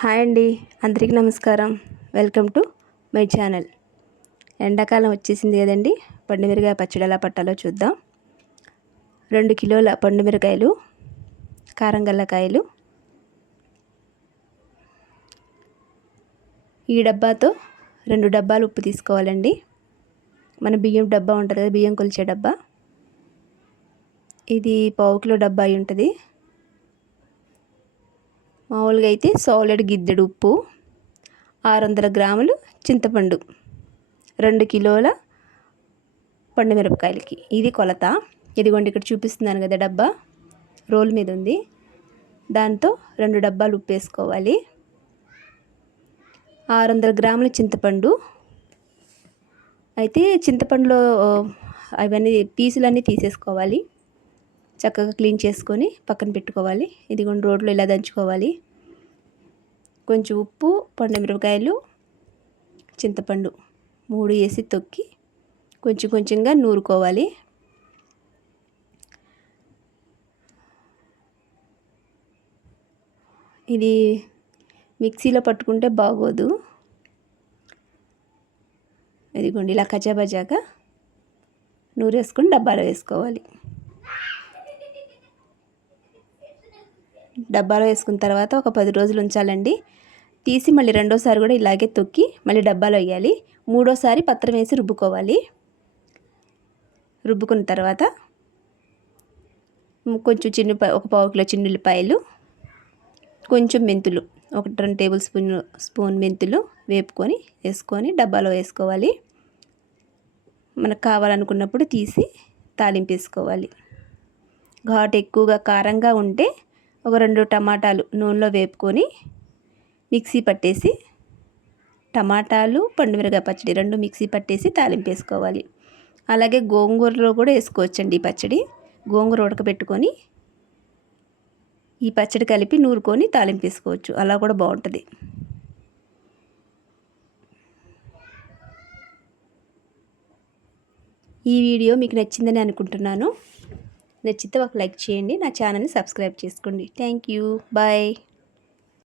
Hi అండి, అందరికీ నమస్కారం. Welcome to my channel. ఎండాకాలం వచ్చేసింది కదండి. పండుమిరకాయ పచ్చడి ఎలా పట్టాలో చూద్దాం. 2 కిలోల పండుమిరకాయలు, కారం గల్లకాయలు. ఈ డబ్బాతో 2 డబ్బాలు ఉప్పు తీసుకోవాలండి. మన బియ్యం డబ్బా ఉంటుంది కదా, బియ్యం కొలిచే డబ్బా. ఇది 1/2 కిలో డబ్బా అయి ఉంటుంది. మామూలుగా అయితే సాలిడ్ గిద్దెడు ఉప్పు, 600 గ్రాములు చింతపండు, 2 కిలోల పండుమిరపకాయలకి ఇది కొలత. ఇదిగోండి ఇక్కడ చూపిస్తున్నాను కదా, డబ్బా రోల్ మీద ఉంది. దాంతో 2 డబ్బాలు ఉప్పు వేసుకోవాలి. 600 గ్రాముల చింతపండు. అయితే చింతపండులో అవన్నీ పీసులన్నీ తీసేసుకోవాలి. చక్కగా క్లీన్ చేసుకొని పక్కన పెట్టుకోవాలి. ఇదిగోండి రోడ్లో ఇలా దంచుకోవాలి. కొంచెం ఉప్పు, పండుమిరపకాయలు, చింతపండు 3 వేసి తొక్కి కొంచెం కొంచెంగా నూరుకోవాలి. ఇది మిక్సీలో పట్టుకుంటే బాగోదు. ఇదిగోండి ఇలా కచ్చాబచ్చాగా నూరేసుకొని డబ్బాలో వేసుకోవాలి. డబ్బాలో వేసుకున్న తర్వాత ఒక 10 రోజులు ఉంచాలండి. తీసి మళ్ళీ రెండోసారి కూడా ఇలాగే తొక్కి మళ్ళీ డబ్బాలో వేయాలి. మూడోసారి పత్రం వేసి రుబ్బుకోవాలి. రుబ్బుకున్న తర్వాత కొంచెం ఒక 1/2 కిలో చిన్నుల్లిపాయలు, కొంచెం మెంతులు, 1-2 టేబుల్ స్పూన్ మెంతులు వేపుకొని వేసుకొని డబ్బాలో వేసుకోవాలి. మనకు కావాలనుకున్నప్పుడు తీసి తాలింపు వేసుకోవాలి. ఘాటు ఎక్కువగా కారంగా ఉంటే ఒక 2 టమాటాలు నూనెలో వేపుకొని మిక్సీ పట్టేసి, టమాటాలు పండుమిరకాయ పచ్చడి 2 మిక్సీ పట్టేసి తాలింపు వేసుకోవాలి. అలాగే గోంగూరలో కూడా వేసుకోవచ్చండి ఈ పచ్చడి. గోంగూర ఉడకబెట్టుకొని ఈ పచ్చడి కలిపి నూరుకొని తాలింపు వేసుకోవచ్చు, అలా కూడా బాగుంటుంది. ఈ వీడియో మీకు నచ్చిందని అనుకుంటున్నాను. నచ్చితే ఒక లైక్ చేయండి. నా ఛానల్ని సబ్స్క్రైబ్ చేసుకోండి. Thank you. బాయ్.